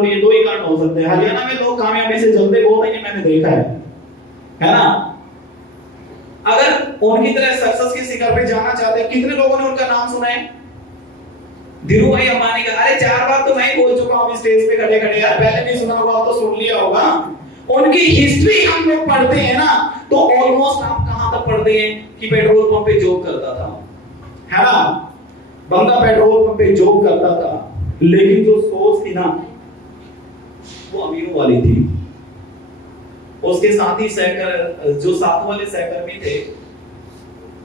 हो रही है, दो ही कारण हो सकते हैं। हरियाणा में लोग कामयाबी से जलते बहुत है, ये मैंने देखा है ना। अगर उनकी तरह सक्सेस के शिखर पे जाना चाहते हैं, कितने लोगों ने उनका नाम सुना है? धीरू भाई अंबानी का। अरे 4 बार तो मैं ही बोल चुका हूं स्टेज पे खड़े खड़े, यार पहले नहीं सुना होगा तो सुन लिया होगा। उनकी हिस्ट्री हम लोग पढ़ते हैं ना, तो ऑलमोस्ट आप कहां तक पढ़ते हैं कि पेट्रोल पंप पे जॉब करता था, है ना। बंदा पेट्रोल पंप पे जॉब करता था, लेकिन जो सोच थी ना वो अमीरों वाली थी। उसके साथ ही जो साथ वाले सहकर्मी थे,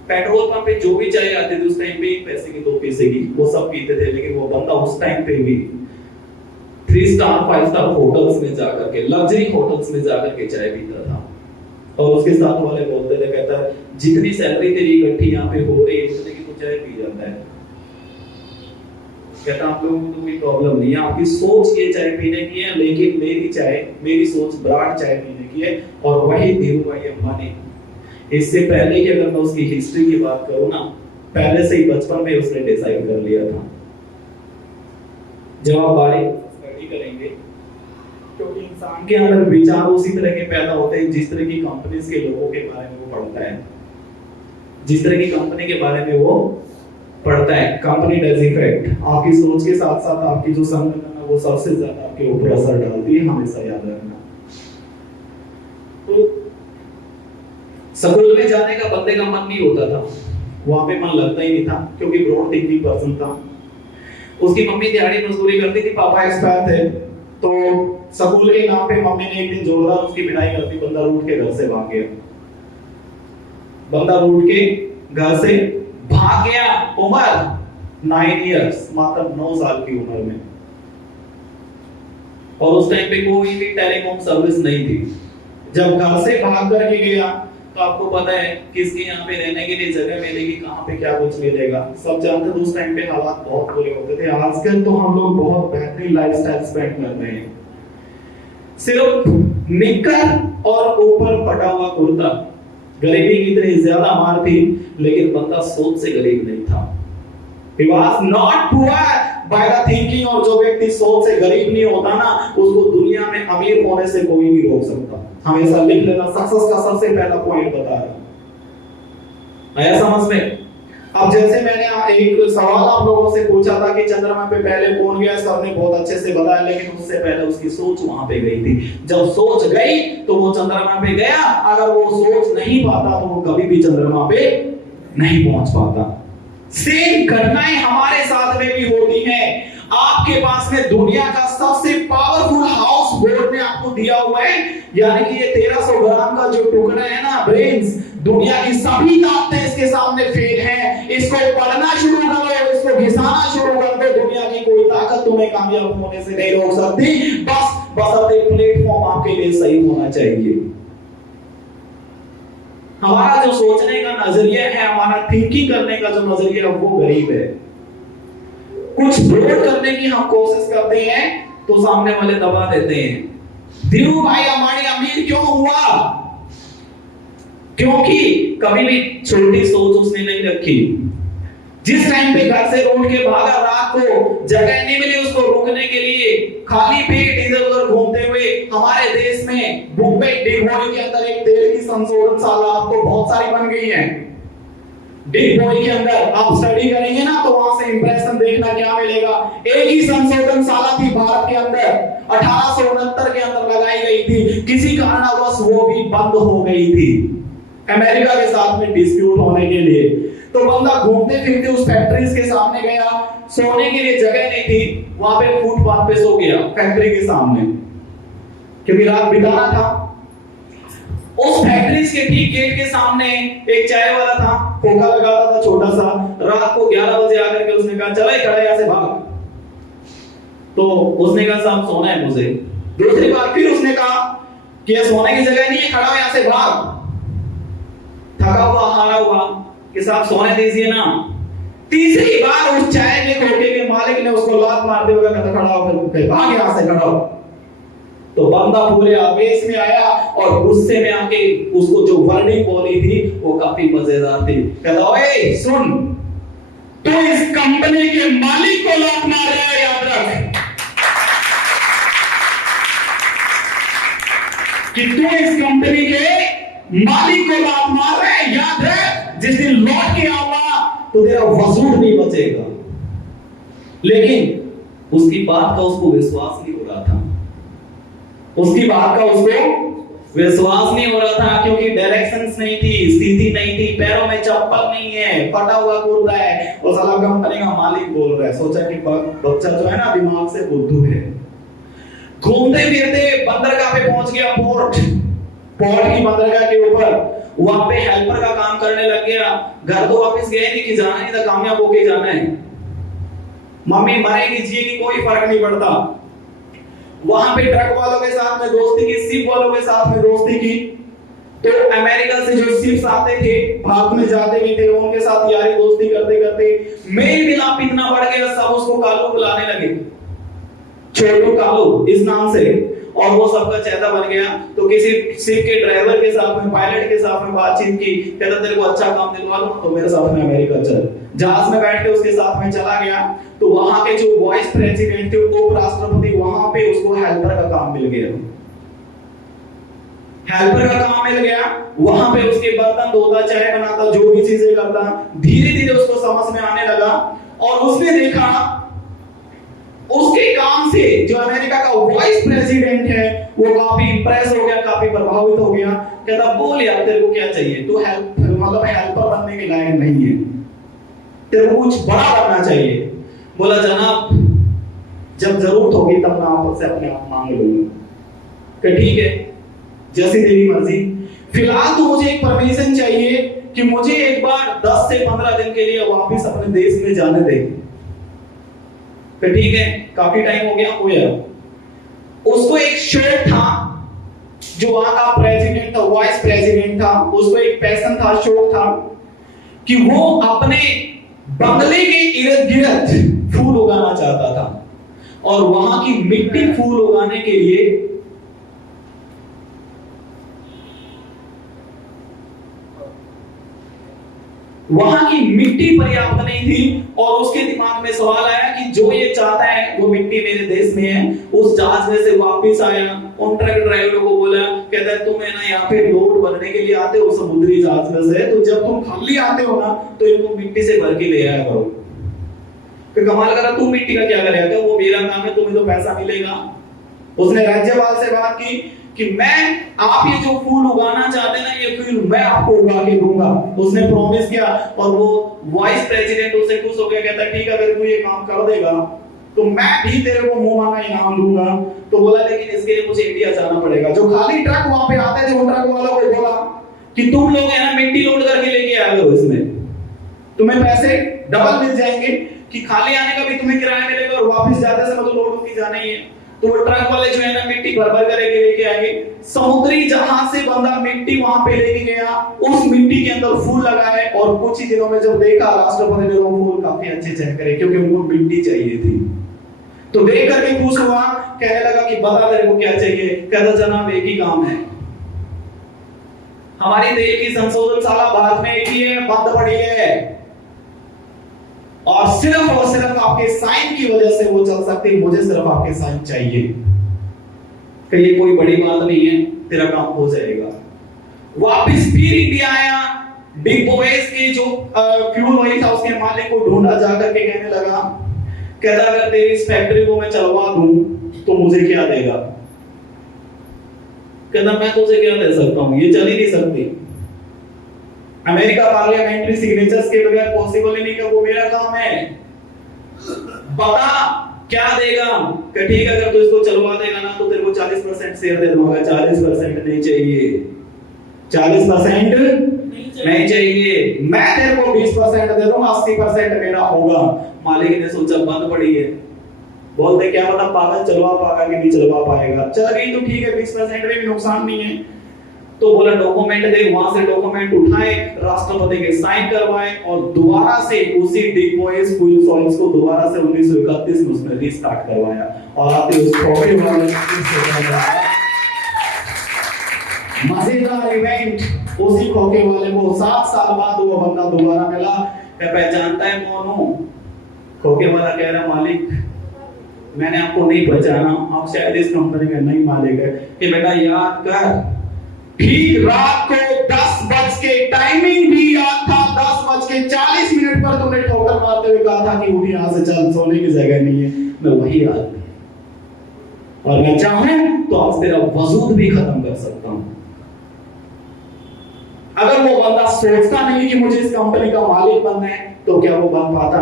पेट्रोल पंप पे जो भी चाय आती थी उस टाइम पे 1 पैसे की 2 पैसे की वो सब पीते थे, लेकिन वो बंदा उस टाइम पे भी 3 स्टार 5 स्टार होटल्स में जाकर के, लग्जरी होटल्स में जाकर के चाय पीता था। और उसके साथ वाले बोलते थे, कहता है जितनी सैलरी तेरी इकट्ठी यहाँ पे हो रही है उतने की तो चाय पी जाता है। कहता आप लोगों को तो कोई प्रॉब्लम नहीं है, आपकी सोच ये चाय पीने की है, लेकिन मेरी सोच ब्रांड चाय पीने की है। और वही धीरू भाई अंबानी, इससे पहले कि अगर मैं उसकी हिस्ट्री की बात करूं ना, पहले से ही बचपन में उसने डिसाइड कर लिया था। जब आप बारीक स्टडी करेंगे, क्योंकि इंसान के अंदर विचार उसी तरह के पैदा होते हैं जिस तरह की कंपनीज के लोगों के बारे में वो पढ़ता है, जिस तरह की कंपनी के बारे में वो पढ़ता है। कंपनी डज इफेक्ट, आपकी सोच के साथ साथ आपकी जो संरचना है वो सबसे ज्यादा आपके ऊपर असर डालती है, हमेशा याद रखना। तो स्कूल में जाने का बंदे का मन नहीं होता था, वहां पे मन लगता ही नहीं था, क्योंकि ब्रॉड थिंकिंग पर्सन था। उसकी मम्मी दिहाड़ी मजदूरी करती थी, पापा एक्सपायर थे, तो स्कूल के नाम पे मम्मी ने एक दिन जोरदार उसकी पिटाई कर दी। बंदा रूठ के घर से भाग गया, बंदा रूठ के घर से भाग गया। उम्र 9 इयर्स, मात्र 9 साल की उम्र में। और उस टाइम पे कोई भी टेलीकॉम सर्विस नहीं थी। जब घर से भाग करके गया तो आपको पता है किसके यहाँ पे रहने के लिए जगह मिलेगी, कहाँ पे क्या कुछ मिलेगा, सब जानते थे। उस टाइम पे हालात बहुत बुरे होते थे। आजकल तो हम लोग बहुत बेहतरीन लाइफस्टाइल स्पेंड कर रहे हैं। सिर्फ निक्कर और ऊपर फटा हुआ कुर्ता, गरीबी की इतनी ज्यादा मार थी, लेकिन बंदा सोच से गरीब नहीं था। He was not poor by the thinking, और जो व्यक्ति सोच से गरीब नहीं होता ना, उसको दुनिया में अमीर होने से कोई नहीं रोक सकता। हमेशा लिख लेना, सक्सेस का सबसे पहला पॉइंट बता रहा हूं। आया समझ में? अब जैसे मैंने एक सवाल आप लोगों से पूछा था कि चंद्रमा पे पहले कौन गया, सबने बहुत अच्छे से बताया, लेकिन उससे पहले उसकी सोच वहां पे गई थी। जब सोच गई तो वो चंद्रमा पे गया। अगर वो सोच नहीं पाता तो वो कभी भी चंद्रमा पे नहीं पहुंच पाता। सेम घटनाएं हमारे साथ में भी होती हैं। आपके पास में दुनिया का सबसे पावरफुल हाउस बोर्ड ने आपको दिया हुआ है, यानी कि ये 1300 ग्राम का जो टुकड़ा है ना, ब्रेन्स, दुनिया की सभी ताकतें इसके सामने फेल हैं। इसको पढ़ना शुरू करो, इसको घिसाना शुरू कर दो, दुनिया की कोई ताकत तुम्हें कामयाब होने से नहीं रोक सकती। बस प्लेटफॉर्म आपके लिए सही होना चाहिए। हमारा जो सोचने का नजरिया है, हमारा थिंकिंग करने का जो नजरिया है, वो गरीब है। कुछ ब्रॉड करने की हम कोशिश करते हैं तो सामने वाले दबा देते हैं। धीरू भाई अंबानी अमीर क्यों हुआ? क्योंकि कभी भी छोटी सोच उसने नहीं रखी। जिस टाइम पे घर से उठ के भागा, रात को जगह नहीं मिली उसको रुकने के लिए, खाली पेट इधर उधर घूमते हुए। हमारे देश में मुंबई डिगबोई के अंदर एक तेल की संशोधनशाला आपको बहुत सारी बन गई है। डिगबोई के अंदर आप स्टडी करेंगे ना तो वहां से इंप्रेशन देखना क्या मिलेगा। एक ही संशोधनशाला थी भारत के अंदर, 1869 के अंदर लगाई गई थी। किसी कारणवश वो भी बंद हो गई थी, अमेरिका के साथ में डिस्प्यूट होने के लिए। तो बंदा घूमते फिरते उस फैक्ट्रीज के सामने गया, सोने के लिए जगह नहीं थी, वहां पे फुटपाथ पे सो गया फैक्ट्री के सामने, क्योंकि रात बिताना था। उस फैक्ट्रीज के ठीक गेट के सामने एक चाय वाला था, खोखा लगाता था छोटा सा। रात को 11 बजे आकर के उसने कहा चला खड़ा यहाँ से भाग। तो उसने कहा साहब सोना है मुझे। दूसरी बार फिर उसने कहा कि यह सोने की जगह नहीं है, खड़ा हो यहाँ से भाग। थका हुआ हारा हुआ कि साहब सोने दीजिए ना। तीसरी बार उस चाय के खोखे के मालिक ने उसको लात मारते हुए कहा खड़ा होकर भाग यहाँ से, खड़ा हो। तो बंदा पूरे आवेश में आया और गुस्से में आके उसको जो वर्डिंग बोली थी वो काफी मजेदार थी। कहता ओए सुन, तू इस कंपनी के मालिक को लात मार रहा है, याद रख। कि तू इस कंपनी के मालिक को लात मार रहा है, याद है जिस दिन लौट के आऊंगा तो तेरा वजूद नहीं बचेगा। लेकिन उसकी बात का उसको विश्वास नहीं हो रहा था, उसकी बात का उसको विश्वास नहीं हो रहा था, क्योंकि डायरेक्शंस नहीं थी, स्थिति नहीं थी, पैरों में चप्पल नहीं है, फटा हुआ कुर्ता है और साला कंपनी का मालिक बोल रहा है। सोचा कि बच्चा जो है ना दिमाग से बुद्धू है। घूमते फिरते बंदरगाह पे पहुंच गया, पोर्ट की बंदरगाह के ऊपर, वहां पे हेल्पर का काम करने लग गया। घर तो वापस गए नहीं कि जाना नहीं था, कामयाब होके जाना है, मम्मी मरेगी जिएगी कोई फर्क नहीं पड़ता। वहां पे ट्रक वालों के साथ में दोस्ती की, शिप वालों के साथ में दोस्ती की। तो अमेरिका से जो शिप्स आते थे, भारत में जाते भी थे, उनके साथ यारी दोस्ती करते करते मेल मिलाप इतना बढ़ गया, सब उसको कालू बुलाने लगे, छोटू कालू इस नाम से, और वो सबका चेहरा बन गया। तो किसी शिप के ड्राइवर के साथ में, पायलट के साथ में बातचीत की, कहता तेरे को अच्छा काम दिलवा दूं तो मेरे साथ में अमेरिका चल। जहाज में बैठ के उसके साथ में चला गया। तो वहां के जो वाइस प्रेसिडेंट थे, उपराष्ट्रपति, वहां पे उसको हेल्पर का काम मिल गया, हेल्पर का काम मिल गया। वहां पे उसके बर्तन धोता, चाय बनाता, जो भी चीजें करता, धीरे धीरे उसको समझ में आने लगा। और उसने देखा उसके काम से जो अमेरिका का वाइस प्रेसिडेंट है वो काफी इंप्रेस हो गया, काफी प्रभावित हो गया। कहता बोल यार तेरे को क्या चाहिए, तू हेल्पर बनने के लायक नहीं है, तेरे को कुछ बड़ा बनना चाहिए। बोला जनाब जब जरूरत होगी तब मैं आपसे अपने आप मांग लूंगा। ठीक है जैसी तेरी मर्जी, फिलहाल तो मुझे एक परमिशन चाहिए कि मुझे एक बार 10 से 15 दिन के लिए वापस अपने देश में जाने दे। ठीक है काफी टाइम हो गया। उसको एक शौक था, जो वहां का प्रेसिडेंट था, वाइस प्रेसिडेंट था, उसको एक पैशन था, शौक था कि वो अपने बंगले के इर्द गिर्द फूल उगाना चाहता था। और वहां की मिट्टी फूल उगाने के लिए वहां की मिट्टी पर्याप्त नहीं थी। और उसके दिमाग में सवाल आया कि जो ये चाहता है वो मिट्टी मेरे देश में है। उस जहाज में से वापस आया, उन ट्रक ड्राइवर को बोला, कहता है तुम है ना यहाँ पे लोड भरने के लिए आते हो समुद्री जहाज में से, तो जब तुम खाली आते हो ना तो इनको मिट्टी से भर के ले आया करो। फिर कमाल करा, तू मिट्टी का क्या करेगा, वो मेरा काम है, तुम्हें तो पैसा मिलेगा। उसने राज्यपाल से बात की कि मैं आप ये जो फूल उगाना चाहते हैं ना, ये फूल मैं आपको उगा के दूंगा। उसने प्रॉमिस किया और वो वाइस प्रेसिडेंट उससे खुश हो गया, कहता ठीक है अगर तू ये काम कर देगा तो मैं भी तेरे को मुंह मांगा इनाम दूंगा। तो बोला लेकिन इसके लिए मुझे इंडिया जाना पड़ेगा। जो खाली ट्रक वहां पे आते थे उन ट्रक वालों को बोला कि तुम लोग है ना मिट्टी लोड करके लेके आ गए, इसमें तुम्हें पैसे डबल मिल जाएंगे कि खाली आने का भी तुम्हें किराया मिलेगा और वापस जाते समय तो लोड होके जाना ही है। तो वो ट्रक वाले जो है ना मिट्टी भर भर करके लेके आएंगे। समुद्री जहाज से बंदा मिट्टी वहां पे लेके गया, उस मिट्टी के अंदर फूल लगाए और कुछ ही दिनों में जब देखा राष्ट्रपति ने वो फूल काफी अच्छे चेक करे, क्योंकि उनको मिट्टी चाहिए थी। तो देख करके खुश हुआ, कहने लगा कि बता तेरे को क्या चाहिए। कहता जनाब एक ही काम है, हमारी तेल की संशोधनशाला भारत में एक ही है, बंद पड़ी है और सिर्फ आपके साइन की वजह से वो चल सकती, मुझे सिर्फ आपके साइन चाहिए। कि ये कोई बड़ी बात नहीं है, तेरा काम हो जाएगा। वापस फिर इंडिया आया, बिग बॉयज के जो फ्यूल ऑयल था उसके मालिक को ढूंढा, जाकर के कहने लगा, कहता अगर तेरी इस फैक्ट्री को मैं चलवा दूं तो मुझे क्या देगा। कहता मैं तुझे क्या दे सकता हूं, ये चल ही नहीं सकती। अमेरिका पार्लियामेंट्री सिग्नेचर्स के बगैर पॉसिबल ही नहीं, कि वो मेरा काम है, बता क्या देगा। कि ठीक है अगर तू इसको चलवा देगा ना तो तेरे को 40% शेयर दे दूंगा। 40% नहीं चाहिए, 40% नहीं चाहिए, मैं तेरे को 20% दे दूंगा, 80% मेरा होगा। मालिक ने सोचा बंद पड़ी है, बोलते क्या पता पागल चलवा पाएगा कि नहीं चलवा पाएगा। चल गई तो ठीक है, 20% में भी नुकसान नहीं है। तो बोला डॉक्यूमेंट दे, वहां से डॉक्यूमेंट उठाए, राष्ट्रपति के साइन करवाए और दोबारा से उसी डिग बॉयज फ्यूल ऑयल्स को दोबारा से 1931 में उसने रीस्टार्ट करवाया। और आते उस खोखे वाले मजेदार इवेंट, उसी खोखे वाले को 7 साल बाद वो बंदा दोबारा मिला। क्या पहचानता है कौन हूं? खोखे वाला कह रहा मालिक मैंने आपको नहीं पहचाना, आप शायद इस कंपनी में नहीं मानेंगे कि बेटा याद कर, ठीक रात को 10 बज के, टाइमिंग भी याद था, 10:40 पर तुमने ठोकर मारते हुए कहा था कि उठ यहां से चल, सोने की जगह नहीं है। मैं वही आदमी, और मैं चाहूं तो आज तेरा वजूद भी खत्म कर सकता हूं। अगर वो बंदा सोचता नहीं कि मुझे इस कंपनी का मालिक बनना है, तो क्या वो बन पाता?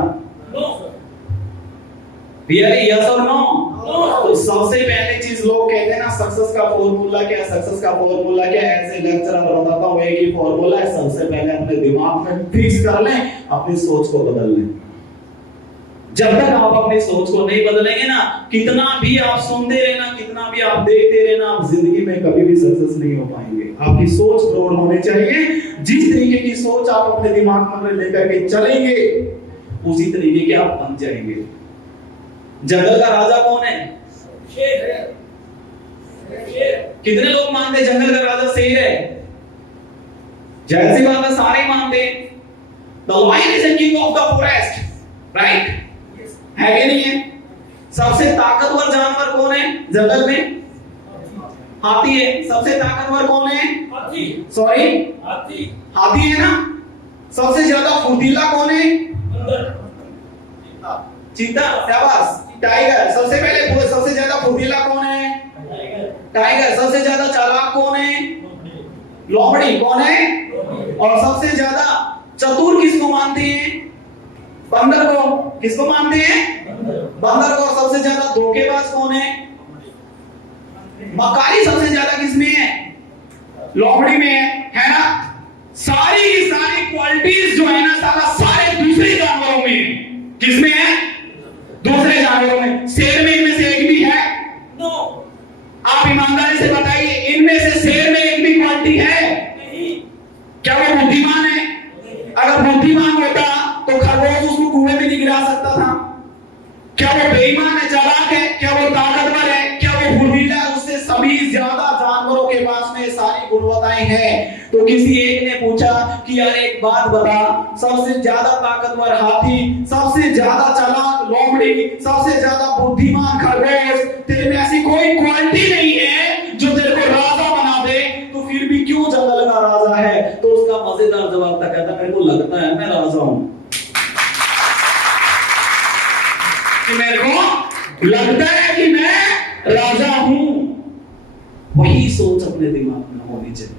रियली यस और नो? तो सबसे पहले चीज लोग कहते हैं ना, सक्सेस का फॉर्मूला क्या है, सक्सेस का फॉर्मूला क्या है, ऐसे लेक्चरर बताता हूं एक ही फॉर्मूला है, सबसे पहले अपने दिमाग में फिक्स कर लें, अपनी सोच को बदल लें। जब तक आप अपनी सोच को नहीं बदलेंगे ना, कितना भी आप सुनते रहना, कितना भी आप देखते रहना, आप जिंदगी में कभी भी सक्सेस नहीं हो पाएंगे। आपकी सोच प्रौढ़ होनी चाहिए। जिस तरीके की सोच आप अपने दिमाग में लेकर के चलेंगे, उसी तरीके के आप बन जाएंगे। जंगल का राजा कौन है? शेर है। कितने लोग मानते हैं जंगल का राजा शेर है? जैसी बात है, सारे मानते हैं। The lion is the king of the forest, right? है कि नहीं है? सबसे ताकतवर जानवर कौन है जंगल में? हाथी है। सबसे ताकतवर कौन है? हाथी। सॉरी, हाथी। हाथी है ना? सबसे ज्यादा फुर्तीला कौन है? चीता। शाबाश। टाइगर। सबसे पहले सबसे ज्यादा फुर्तीला कौन है? टाइगर। सबसे ज्यादा चालाक कौन है? लोमड़ी। कौन है? और सबसे ज्यादा चतुर किसको मानते हैं? बंदर को। किसको मानते हैं? बंदर को। सबसे ज्यादा धोखेबाज कौन है? मकारी। सबसे ज्यादा किसमें है? लोमड़ी में है ना? सारी की सारी क्वालिटीज जो है ना, सारे दूसरे जानवरों में। किसमें है? दूसरे जानवरों में। शेर में इनमें से एक भी है? नो। आप ईमानदारी से बताइए, इनमें से शेर में एक भी क्वालिटी है? नहीं। क्या वो बुद्धिमान है? अगर बुद्धिमान होता तो खरगोश उसको कुएं में नहीं गिरा सकता था। क्या वो बेईमान है, चालाक है? क्या वो ताकतवर है? क्या वो फुर्तीला है? उससे सभी ज्यादा जानवरों के पास में सारी गुणवत्ताएं हैं। तो किसी एक ने पूछा कि यार एक बात बता, सबसे ज्यादा ताकतवर हाथी, सबसे ज्यादा चालाक लोमड़ी, सबसे ज्यादा बुद्धिमान खरगोश, तेरे में ऐसी कोई क्वालिटी नहीं है जो तेरे को राजा बना दे, तो फिर भी क्यों जंगल का राजा है? तो उसका मजेदार जवाब था, कहता मेरे को लगता है मैं राजा हूं। मेरे को लगता है कि मैं राजा हूं। वही सोच अपने दिमाग में होनी चाहिए।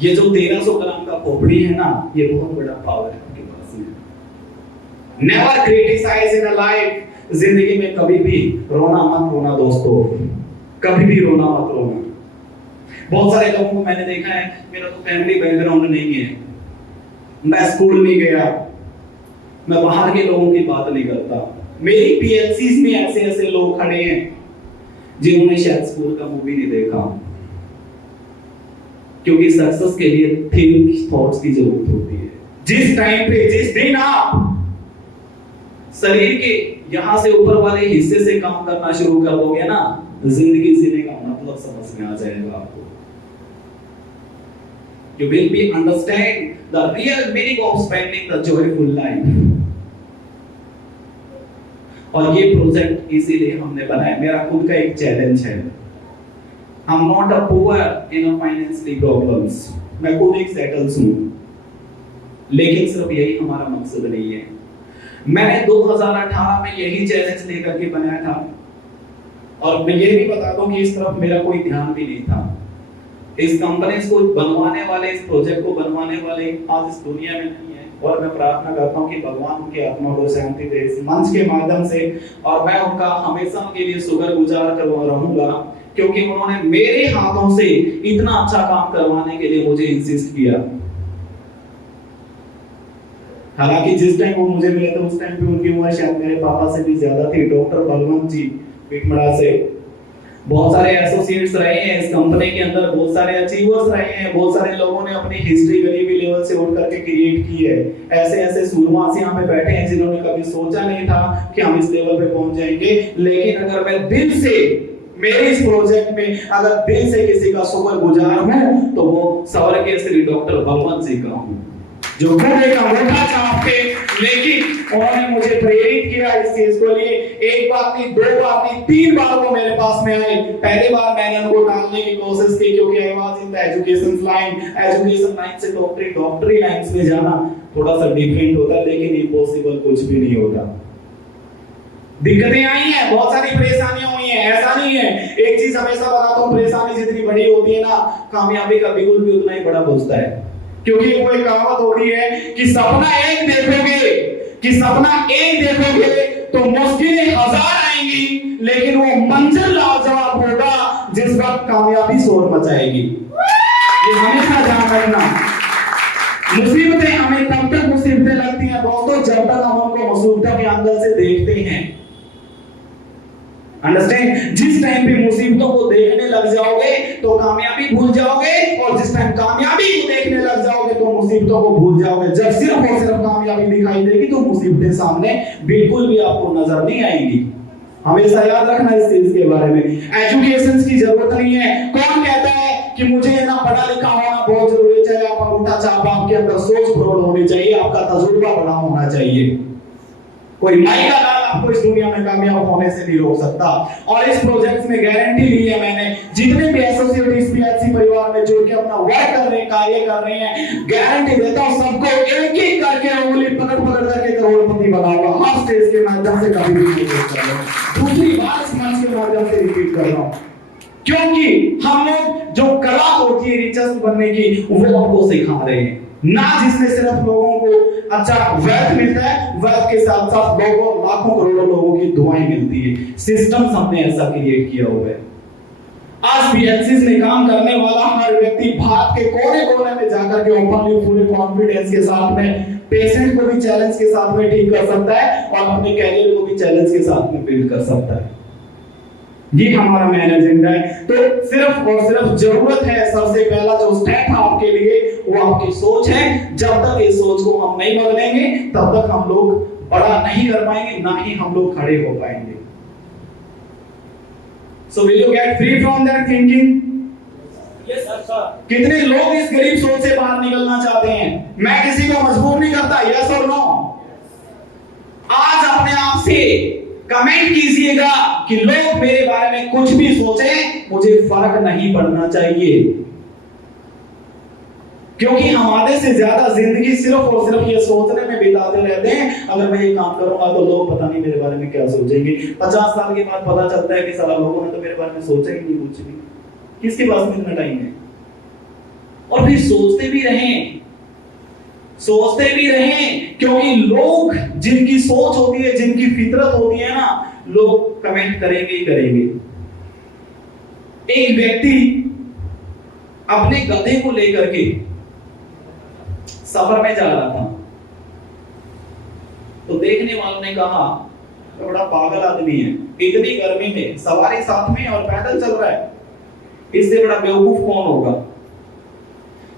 ये जो 1300 ग्राम का खोपड़ी है ना, ये बहुत बड़ा पावर है आपके पास में। Never criticise in a life. जिंदगी में कभी भी रोना मत रोना दोस्तों, कभी भी रोना मत रोना। बहुत सारे लोगों को मैंने देखा है, मेरा तो फैमिली बैकग्राउंड नहीं है, मैं स्कूल नहीं गया, मैं बाहर के लोगों की बात नहीं करता। मेरी पीएलसीज में ऐसे ऐसे लोग खड़े हैं जिन्होंने शायद स्कूल का मूवी नहीं देखा, क्योंकि सक्सेस के लिए थिंक थॉट्स की जरूरत होती है। जिस टाइम पे, जिस दिन आप शरीर के यहां से ऊपर वाले हिस्से से काम करना शुरू कर दोगे ना, जिंदगी जीने का मतलब समझ में आ जाएगा आपको। You will be understand the real meaning of spending the joyful life. और ये प्रोजेक्ट इसीलिए हमने बनाया, मेरा खुद का एक चैलेंज है। I'm not a poor in a financially problems. मैं खुद एक सेटल्स हूँ, लेकिन सिर्फ यही हमारा मकसद नहीं है। मैंने 2018 में यही चैलेंज लेकर के बनाया था, और मैं ये भी बता दूं कि इस तरफ मेरा कोई ध्यान भी नहीं था। इस कंपनी को बनवाने वाले, इस प्रोजेक्ट को बनवाने वाले आज इस दुनिया में नहीं है, और मैं प्रार्थना करता हूं कि भगवान उनकी आत्मा को शांति दे इस मंच के माध्यम से, और मैं उनका हमेशा के लिए शुक्रगुजार रहूंगा, क्योंकि उन्होंने मेरे हाथों से इतना अच्छा काम करवाने के लिए मुझे इंसिस्ट किया। हालांकि जिस टाइम वो मुझे मिले थे उस टाइम पे उनकी उम्र शायद मेरे पापा से भी ज्यादा थी। डॉक्टर बलवंत जी पिटमड़ा से, बहुत सारे एसोसिएट्स रहे हैं इस कंपनी के अंदर, बहुत सारे अचीवर्स रहे हैं, बहुत सारे लोगों ने अपनी हिस्ट्री गरीबी लेवल से उठ करके क्रिएट की है। ऐसे ऐसे सूरमास यहाँ पे बैठे हैं जिन्होंने कभी सोचा नहीं था कि हम इस लेवल पे पहुंच जाएंगे। लेकिन अगर मैं दिल से, मेरे इस प्रोजेक्ट में अगर दिल से किसी का शुक्रगुजार हूं, तो वो सवर के श्री डॉक्टर बलवंत जी का हूं। जो खुद एक अंगूठा छाप के, लेकिन उन्होंने मुझे प्रेरित किया इस चीज को लिए। एक बार नहीं, दो बार नहीं, 3 बार वो मेरे पास में आए। पहली बार मैंने उनको डालने की कोशिश की, क्योंकि I was in the education line से डॉक्टरी लाइन में जाना थोड़ा सा डिफरेंट होता है, लेकिन इम्पॉसिबल कुछ भी नहीं होता। दिक्कतें आई हैं, बहुत सारी परेशानियां हुई हैं, ऐसा नहीं है। एक चीज हमेशा बताता हूं, परेशानी जितनी बड़ी होती है ना, कामयाबी का बिगुल भी उतना ही बड़ा बजता है। क्योंकि वो एक कहावत होती है कि सपना एक देखोगे तो मुश्किलें 1000 आएंगी, लेकिन वो मंजिल लाजवाब होगा जिस वक्त कामयाबी शोर मचाएगी। ये हमेशा ध्यान रखना। मुसीबतें हमें तब तक मुसीबतें लगती हैं दोस्तों जब तक हम उनको मुसीबतों के एंगल से देखते हैं। अंडरस्टैंड? जिस टाइम पे मुसीबतों को देखने लग जाओगे तो कामयाबी भूल जाओगे, और जिस टाइम कामयाबी को देखने लग जाओगे तो मुसीबतों को भूल जाओगे। जब सिर्फ और सिर्फ कामयाबी दिखाई देगी तो मुसीबतें सामने बिल्कुल भी आपको नजर नहीं आएंगी। हमेशा याद रखना इस चीज के बारे में। एजुकेशन की जरूरत नहीं है। कौन कहता है कि मुझे ना पढ़ा लिखा होना बहुत जरूरी है? चाहे आप अंगूठा छाप, आपके अंदर सोच प्रौढ़ होनी चाहिए, आपका तजुर्बा बड़ा होना चाहिए। कोई माई का लाल आपको इस दुनिया में कामयाब होने से नहीं रोक सकता। और इस प्रोजेक्ट में गारंटी ली है मैंने, जितने भी एसोसिएट एसपीएससी परिवार में जुड़ के अपना वर्क कर रहे हैं, कार्य कर रहे हैं, गारंटी देता हूं सबको एक एक करके उंगली पकड़ पकड़ करके करोड़पति बनाऊंगा। हर स्टेज के माध्यम से कभी भी नहीं कर रहा हूं। दूसरी बात इस मंच के माध्यम से रिपीट कर रहा हूं, क्योंकि हम लोग जो कला होती है रिचेस्ट बनने की, वो हमको सिखा रहे हैं ना, जिसमें सिर्फ लोगों को अच्छा वेल्थ मिलता है, वेल्थ के साथ साथ लोगों, लाखों करोड़ों लोगों की दुआएं मिलती है। सिस्टम हमने ऐसा क्रिएट किया हुआ है। आज बीएलसीज में काम करने वाला हर व्यक्ति भारत के कोने कोने में जाकर के ओपनली पूरे कॉन्फिडेंस के साथ में पेशेंट को भी चैलेंज के साथ में ठीक कर सकता है, और अपने कैरियर को भी चैलेंज के साथ में बिल्ड कर सकता है। ये हमारा मेन एजेंडा है। तो सिर्फ और सिर्फ जरूरत है, सबसे पहला जो स्टेप है आपके लिए वो आपकी सोच है। जब तक इस सोच को हम नहीं बदलेंगे तब तक हम लोग बड़ा नहीं कर पाएंगे, ना ही हम लोग खड़े हो पाएंगे। So will you get free from that thinking? Yes sir. कितने लोग इस गरीब सोच से बाहर निकलना चाहते हैं? मैं किसी को मजबूर नहीं करता, यस और नो। आज अपने आप से कमेंट कीजिएगा कि लोग मेरे बारे में कुछ भी सोचें, मुझे फर्क नहीं पड़ना चाहिए। क्योंकि हमारे से ज्यादा जिंदगी सिर्फ और सिर्फ ये सोचने में बिताते रहते हैं, अगर मैं ये काम करूंगा तो लोग पता नहीं मेरे बारे में क्या सोचेंगे। 50 साल के बाद पता चलता है कि साला लोगों ने तो मेरे बारे में सोचा ही नहीं कुछ भी। किसके पास में इतना टाइम है? और फिर सोचते भी रहें, क्योंकि लोग जिनकी सोच होती है, जिनकी फितरत होती है ना, लोग कमेंट करेंगे ही करेंगे। एक व्यक्ति अपने गधे को लेकर के सफर में जा रहा था, तो देखने वालों ने कहा तो बड़ा पागल आदमी है, इतनी गर्मी में सवारी साथ में और पैदल चल रहा है, इससे बड़ा बेवकूफ कौन होगा।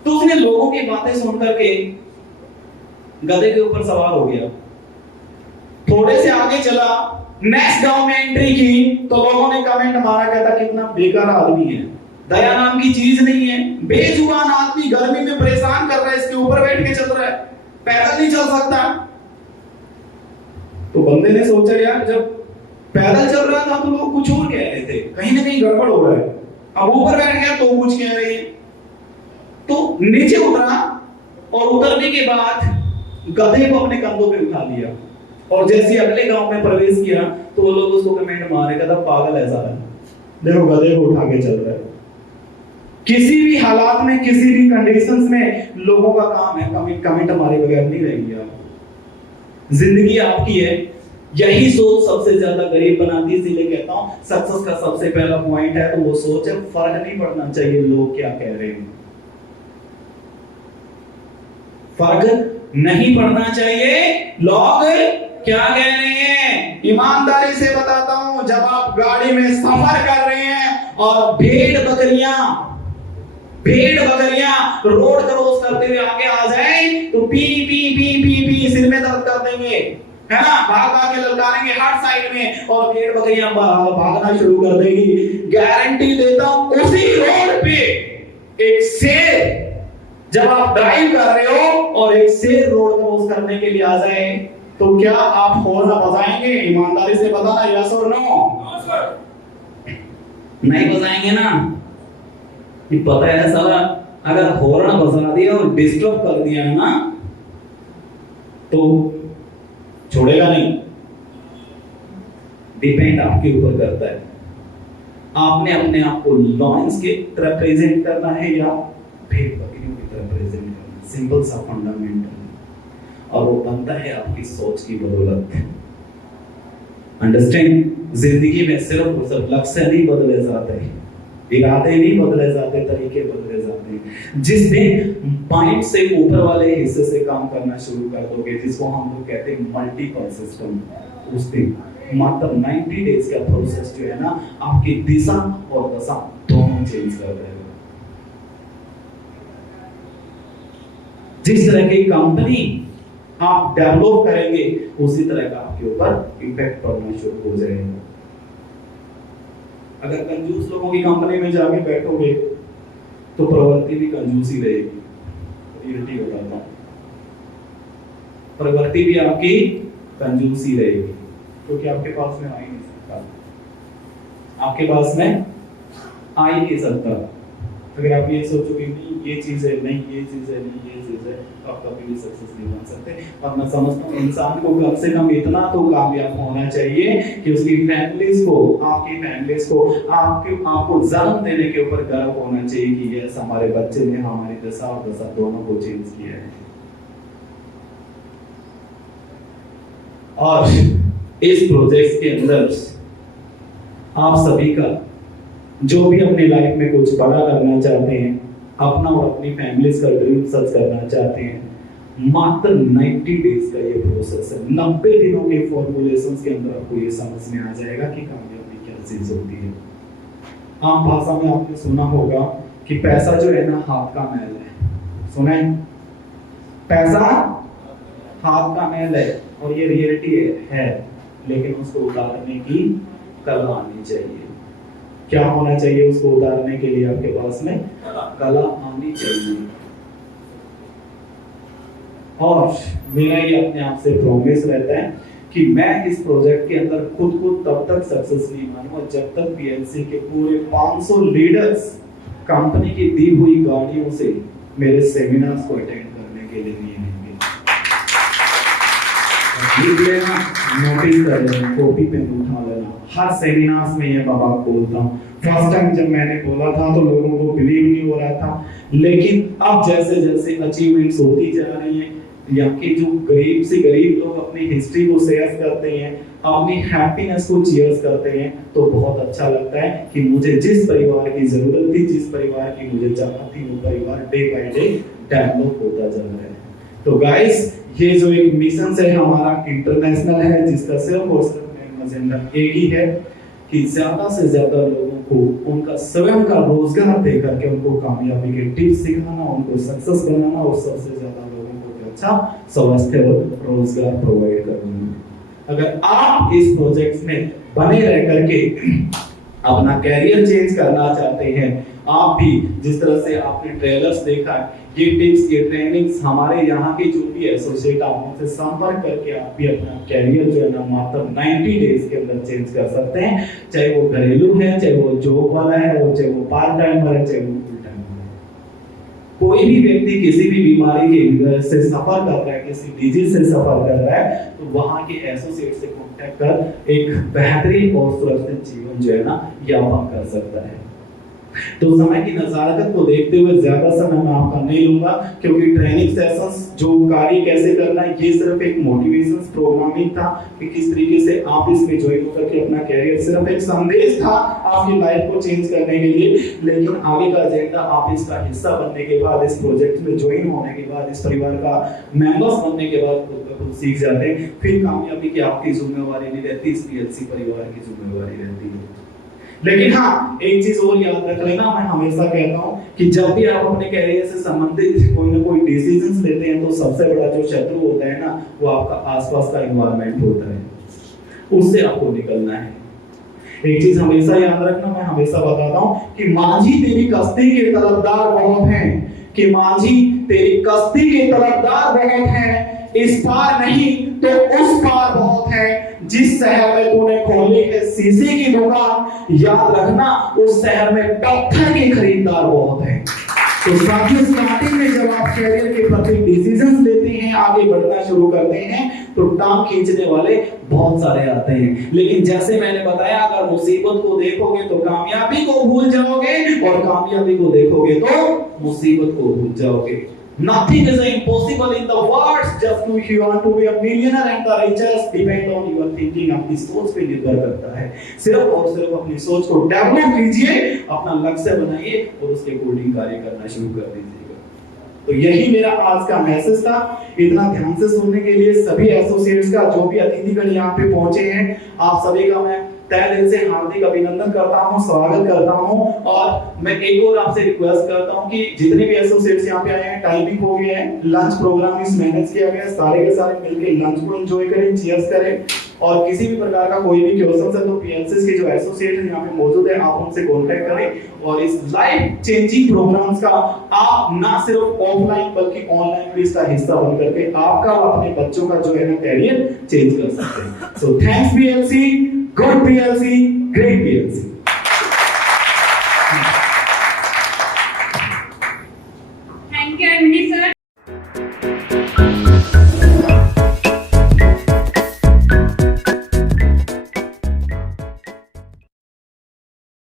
तो उसने लोगों की बातें सुनकर के गधे के ऊपर सवार हो गया। थोड़े से आगे चला, नेक्स्ट गांव में एंट्री की, तो लोगों ने कमेंट मारा, कहता कितना बेकार आदमी है, दया नाम की चीज नहीं है, बेजुबान आदमी गर्मी में परेशान कर रहा है, इसके ऊपर बैठ के चल रहा है, पैदल नहीं चल सकता। तो बंदे ने सोचा यार जब पैदल चल रहा था तो लोग कुछ और कह रहे थे, कहीं ना कहीं गड़बड़ हो रहा है। अब ऊपर बैठ गया तो कुछ कह रहे हैं, तो नीचे उतरा, और उतरने के बाद गधे को अपने कंधों पे उठा लिया, और जैसे अगले गांव में प्रवेश किया तो वो लोग उसको कमेंट मारे, कहता पागल ऐसा है, देखो गधे को उठा के चल रहा है। किसी भी हालात में, किसी भी कंडीशंस में लोगों का काम है कमेंट हमारे बगैर नहीं रहेगी। आप जिंदगी आपकी है, यही सोच सबसे ज्यादा गरीब बनाती है। इसीलिए कहता हूं सक्सेस का सबसे पहला पॉइंट है तो वो सोच है। फर्क नहीं पड़ना चाहिए लोग क्या कह रहे हैं, फर्क नहीं पड़ना चाहिए लोग क्या कह रहे हैं। ईमानदारी से बताता हूं, जब आप गाड़ी में सफर कर रहे हैं और भेड़ बकरियां रोड क्रॉस करते हुए आगे आ जाए तो P P P P P सिर में दर्द कर देंगे, है ना, भाग के ललकारेंगे हर साइड में, और भेड़ बकरियां भागना शुरू कर देगी। गारंटी देता हूं उसी रोड पे एक शेर जब आप ड्राइव कर रहे हो और एक शेर रोड क्रॉस करने के लिए आ जाए तो क्या आप हॉर्न बजाएंगे? ईमानदारी से बताना, यस और नो? नहीं बजाएंगे ना। ये पता है साला, अगर हॉर्न बजा दिया और डिस्टर्ब कर दिया ना तो छोड़ेगा नहीं। डिपेंड आपके ऊपर करता है, आपने अपने आप को लॉयंस के तरह प्रेजेंट करना है या भेड़ बकरियों की तरह प्रेजेंट करना। सिंपल सा फंडामेंटल, और वो बनता है आपकी सोच की बदौलत। अंडरस्टैंड? जिंदगी में सिर्फ और सिर्फ लक्ष्य नहीं बदले जाते, इरादे नहीं बदले जाते, तरीके बदले जाते हैं। जिस दिन पॉइंट से ऊपर वाले हिस्से से काम करना शुरू कर दोगे, जिसको हम लोग कहते हैं मल्टीपल सिस्टम, उस दिन मात्र 90 डेज का प्रोसेस जो है ना आपकी दिशा और दशा दोनों चेंज कर देगा। जिस तरह की कंपनी आप डेवलप करेंगे उसी तरह का आपके ऊपर इम्पैक्ट पड़ना शुरू हो जाएगा। अगर कंजूस लोगों की कंपनी में जाके बैठोगे तो प्रवृत्ति भी कंजूस ही रहेगी। रियलिटी बताता हूं, प्रवृत्ति भी आपकी कंजूस ही रहेगी, क्योंकि आपके पास में आ ही नहीं सकता, आपके पास में आ ही नहीं सकता। अगर आप ये सोचोगे नहीं ये चीज है, नहीं ये चीज है, नहीं ये चीज है, तो आप कभी भी सक्सेस नहीं बन सकते। और मैं समझता हूँ इंसान को कम से कम इतना तो कामयाब होना चाहिए कि उसकी फैमिलीज को, आपकी फैमिलीज को आपको जन्म देने के ऊपर गर्व होना चाहिए कि यस हमारे बच्चे ने हमारी दशा और दशा दोनों को चेंज किया है। और इस प्रोजेक्ट के अंदर आप सभी का जो भी अपनी लाइफ में कुछ बड़ा करना चाहते हैं, अपना और अपनी फैमिलीज का ड्रीम सच करना चाहते हैं, मात्र 90 डेज का ये प्रोसेस है। 90 दिनों के फॉर्मुलेशंस के अंदर आपको ये समझ में आ जाएगा कि कामयाबी क्या चीज होती है। आम भाषा में आपने सुना होगा कि पैसा जो है ना हाथ का मैल है। सुना है? पैसा हाथ का मैल है, और ये रियलिटी है, लेकिन उसको उतारने की कला आनी चाहिए। क्या होना चाहिए उसको उतारने के लिए? आपके पास में कला आनी चाहिए। और मेरा ये अपने आप से प्रॉमिस रहता है कि मैं इस प्रोजेक्ट के अंदर खुद को तब तक सक्सेस नहीं मानूंगा जब तक पीएलसी के पूरे 500 लीडर्स कंपनी की दी हुई गाड़ियों से मेरे सेमिनार्स को अटेंड करने के लिए नहीं आएंगे। नोटिस कर लेना, कॉपी पेन उठा लेना। हर सेमिनार्स में ये बात बोलता हूँ। फर्स्ट टाइम जब मैंने बोला था तो लोगों को बिलीव नहीं हो रहा था, लेकिन अब जैसे जैसे अचीवमेंट्स होती जा रही हैं, यहाँ के जो गरीब से गरीब लोग अपनी हिस्ट्री को शेयर करते हैं, अपनी हैप्पीनेस को चीयर्स करते हैं, तो बहुत अच्छा लगता है कि मुझे जिस परिवार की जरूरत थी, जिस परिवार की मुझे चाहत थी, वो परिवार डे बाय डे डेवलप होता जा रहा है। तो गाइस, ये जो एक मिशन है हमारा इंटरनेशनल है, जिसका सिर्फ और सिर्फ एजेंडा एक ही है कि ज्यादा से ज्यादा लोगों को उनका स्वयं का रोजगार दे करके उनको कामयाबी के टिप्स सिखाना, उनको सक्सेस बनाना, और सबसे ज्यादा लोगों को अच्छा स्वास्थ्य और रोजगार प्रोवाइड करना। अगर आप इस प्रोजेक्ट में बने रह करके अपना कैरियर चेंज करना चाहते हैं, आप भी जिस तरह से आपने ट्रेलर्स देखा, ये टिप्स, ये ट्रेनिंग्स हमारे यहाँ के जो भी एसोसिएट आप उनसे संपर्क करके आप भी अपना कैरियर जो है ना मात्र 90 डेज के अंदर चेंज कर सकते हैं। चाहे वो घरेलू है, चाहे वो जॉब वाला है, और चाहे वो पार्ट टाइमर है, चाहे वो फुल टाइमर है। कोई भी व्यक्ति किसी भी बीमारी के से सफर कर रहा है, किसी डिजीज से सफर कर रहा है, तो वहाँ के एसोसिएट से कांटेक्ट कर एक बेहतरीन और सुरक्षित जीवन जो है ना यापन कर सकता है। तो समय की नजाकत को देखते हुए ज्यादा समय मैं आपका नहीं लूंगा, क्योंकि ट्रेनिंग सेशंस जो कार्य कैसे करना है, ये सिर्फ एक मोटिवेशन प्रोग्रामिंग था कि किस तरीके से आप इसमें ज्वाइन होकर के अपना कैरियर, सिर्फ एक संदेश था आपकी लाइफ को चेंज करने के लिए। लेकिन आगे का एजेंडा आप इसका हिस्सा बनने के बाद, इस प्रोजेक्ट में ज्वाइन होने के बाद, इस परिवार का मेंबर्स बनने के बाद खुद ब खुद सीख जाते हैं। फिर कामयाबी की आपकी जिम्मेवारी नहीं रहती, इस पीएलसी परिवार की जिम्मेवारी रहती है। लेकिन हाँ, एक चीज और याद रख लेना, मैं हमेशा कहता हूं कि जब भी आप अपने कैरियर से संबंधित कोई ना कोई डिसीजंस लेते हैं, तो सबसे बड़ा जो शत्रु होता है ना, वो आपका आसपास का एनवायरनमेंट होता है, उससे आपको निकलना है। एक चीज हमेशा याद रखना, मैं हमेशा बताता हूं कि मांझी तेरी कश्ती के तरफदार बहुत हैं, कि मांझी तेरी कश्ती के तलबदार बहुत हैं, इस पार नहीं तो उस पार बहुत है। जिस शहर में तूने खोली है शीशे की दुकान, याद रखना उस शहर में पत्थर के खरीदार बहुत हैं। तो साथियों, स्टार्टिंग में जब आप कैरियर के प्रति डिसीजंस लेते हैं, आगे बढ़ना शुरू करते हैं, तो टांग खींचने वाले बहुत सारे आते हैं। लेकिन जैसे मैंने बताया, अगर मुसीबत को देखोगे तो कामयाबी को भूल जाओगे, और कामयाबी को देखोगे तो मुसीबत को भूल जाओगे। Nothing is impossible in the world. Just if you want to be a millionaire and the richest depend on your thinking. अपनी सोच पे निर्भर करता है। सिर्फ और सिर्फ अपनी सोच को डेवलप कीजिए, अपना लक्ष्य बनाइए और उसके अकॉर्डिंग कार्य करना शुरू कर दीजिएगा। तो यही मेरा आज का मैसेज था। इतना ध्यान से सुनने के लिए सभी एसोसिएट्स का, जो भी अतिथिगण यहाँ पे पहुंचे हैं, आप सभी का मैं तहे दिल से हार्दिक अभिनंदन करता हूं, स्वागत करता हूं। और मैं एक और आपसे रिक्वेस्ट करता हूं कि जितने भी एसोसिएट्स यहाँ पे आए हैं, टाइमिंग हो गया है, लंच प्रोग्राम इस मैनेज किया गया है, सारे के सारे मिलकर लंच को एंजॉय करें, चीयर्स करें। और किसी भी प्रकार का कोई भी क्वेश्चन है तो पीएलसीएस के जो एसोसिएट हैं यहाँ पे मौजूद है, आप उनसे कांटेक्ट करें। और इस लाइफ चेंजिंग प्रोग्राम्स का आप ना सिर्फ ऑफलाइन बल्कि ऑनलाइन भी इसका हिस्सा बन करके आपका और अपने बच्चों का जो है ना कैरियर चेंज कर सकते हैं। So thanks PLC, good PLC, great PLC.